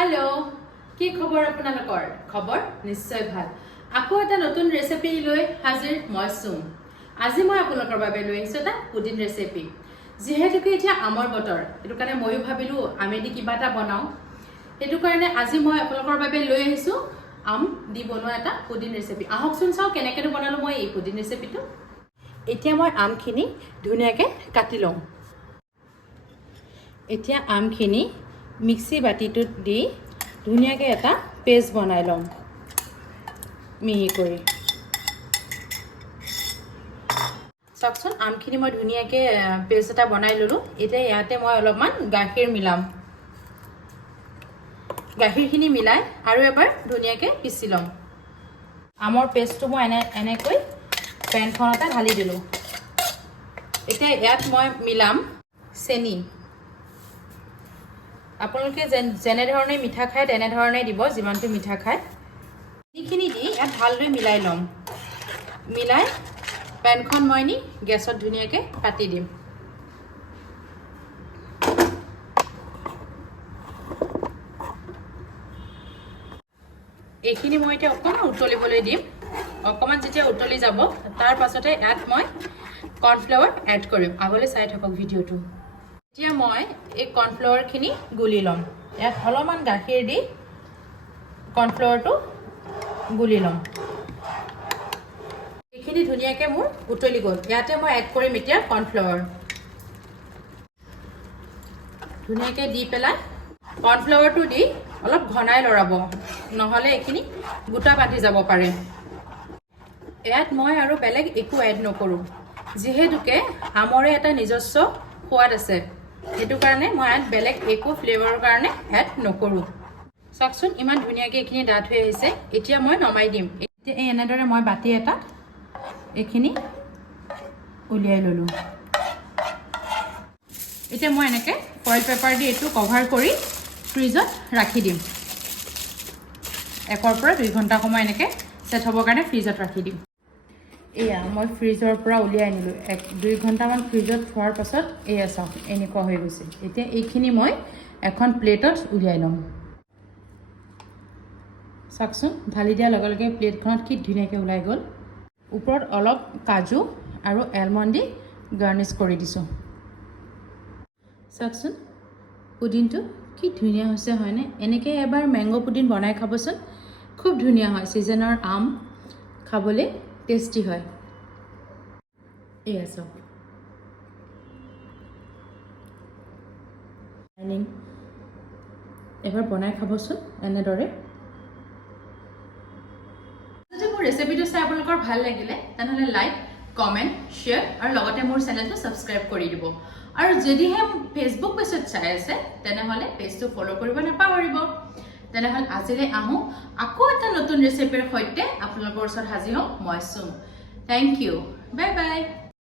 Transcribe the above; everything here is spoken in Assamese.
हेलो কি খবৰ আপোনালোকৰ খবৰ নিশ্চয় ভাল আকৌ এটা নতুন ৰেচিপি লৈ হাজিৰ মই সুম আজি মই আপোনালোকৰ বাবে লৈ আহিছো এটা পুডিং ৰেচিপি যেহেতু এতিয়া আমৰ বতৰ এটো কাৰণে মই ভাবিলো আমেদি কিবা এটা বনাও এটো কাৰণে আজি মই আপোনালোকৰ বাবে লৈ আহিছো আম দি বনোৱা এটা পুডিং ৰেচিপি আহকচোন চাও কেনেকৈ বনালো মই এই পুডিং ৰেচিপিটো এতিয়া মই আমখিনি ধুনিয়াকৈ কাটি লম এতিয়া আমখিনি মিক্সি বাটিটোত দি ধুনিয়াকৈ এটা পেষ্ট বনাই লম মিহি কৰি চাওকচোন আমখিনি মই ধুনিয়াকৈ পেষ্ট এটা বনাই ললো এতিয়া ইয়াতে মই অলপমান গাখীৰ মিলাম গাখীৰখিনি মিলাই আৰু এবাৰ ধুনিয়াকৈ পিছি লম আমৰ পেষ্টটো মই এনেকৈ পেনখনতে ঢালি দিলো এতিয়া ইয়াত মই মিলাম চেনি আপোনালোকে যেনে ধৰণে মিঠা খায় তেনে ধৰণে দিব যিমানটো মিঠা খায় এইখিনি দি ইয়াত ভালদৰে মিলাই লম মিলাই পেনখন মই নি গেছত ধুনিয়াকৈ পাতি দিম এইখিনি মই এতিয়া অকণমান উতলিবলৈ দিম অকণমান যেতিয়া উতলি যাব তাৰ পাছতে ইয়াত মই কৰ্ণফ্লাৱাৰ এড কৰিম আগলৈ চাই থাকক ভিডিঅ'টো এতিয়া মই এই কৰ্ণফ্লাৱাৰখিনি গুলি লম ইয়াত অলপমান গাখীৰ দি কৰ্ণফ্লাৱাৰটো গুলি লম এইখিনি ধুনিয়াকৈ মোৰ উতলি গ'ল ইয়াতে মই এড কৰিম এতিয়া কৰ্ণফ্লাৱাৰ ধুনিয়াকৈ দি পেলাই কৰ্ণফ্লাৱাৰটো দি অলপ ঘনাই লৰাব নহলে এইখিনি গোটা বান্ধি যাব পাৰে ইয়াত মই আৰু বেলেগ একো এড নকৰো যেহেতুকে আমৰে এটা নিজস্ব সোৱাদ আছে এটো কাৰণে মই ইয়াত বেলেগ একো ফ্লেভাৰৰ কাৰণে এড নকৰো চাওকচোন ইমান ধুনিয়াকৈ এইখিনি ডাঠ হৈ আহিছে এতিয়া মই নমাই দিম এতিয়া এই এনেদৰে মই বাটি এটা এইখিনি উলিয়াই ললো এতিয়া মই এনেকৈ ফয়েল পেপাৰ দি এইটো কভাৰ কৰি ফ্ৰিজত ৰাখি দিম 1 পৰা 2 ঘণ্টা সময় এনেকৈ সেট হ'বৰ কাৰণে ফ্ৰিজত ৰাখি দিম এয়া মই ফ্ৰিজৰ পৰা উলিয়াই আনিলো 1-2 ঘণ্টামান ফ্ৰিজত থোৱাৰ পাছত এয়া চাওক এনেকুৱা হৈ গৈছে এতিয়া এইখিনি মই এখন প্লেটত উলিয়াই লম চাওকচোন ঢালি দিয়াৰ লগে লগে প্লেটখনত কি ধুনীয়াকৈ ওলাই গ'ল ওপৰত অলপ কাজু আৰু এলমণ্ড দি গাৰ্নিছ কৰি দিছোঁ চাওকচোন পুডিংটো কি ধুনীয়া হৈছে হয়নে এনেকৈ এবাৰ মেংগো পুডিং বনাই খাবচোন খুব ধুনীয়া হয় সিজনৰ আম খাবলৈ টেষ্টি হয় এয়া চাওক এবাৰ বনাই খাবচোন এনেদৰে যদি মোৰ ৰেচিপিটো চাই আপোনালোকৰ ভাল লাগিলে তেনেহ'লে লাইক কমেণ্ট শ্বেয়াৰ আৰু লগতে মোৰ চেনেলটো ছাবস্ক্ৰাইব কৰি দিব আৰু যদিহে ফেচবুক পেজত চাই আছে তেনেহ'লে পেজটো ফ'ল' কৰিব নাপাহৰিব তেনেহ'লে আজিলৈ আহোঁ আকৌ এটা নতুন ৰেচিপিৰ সৈতে আপোনালোকৰ ওচৰত হাজিৰ হ'ম মই সুম থেংক ইউ বাই বাই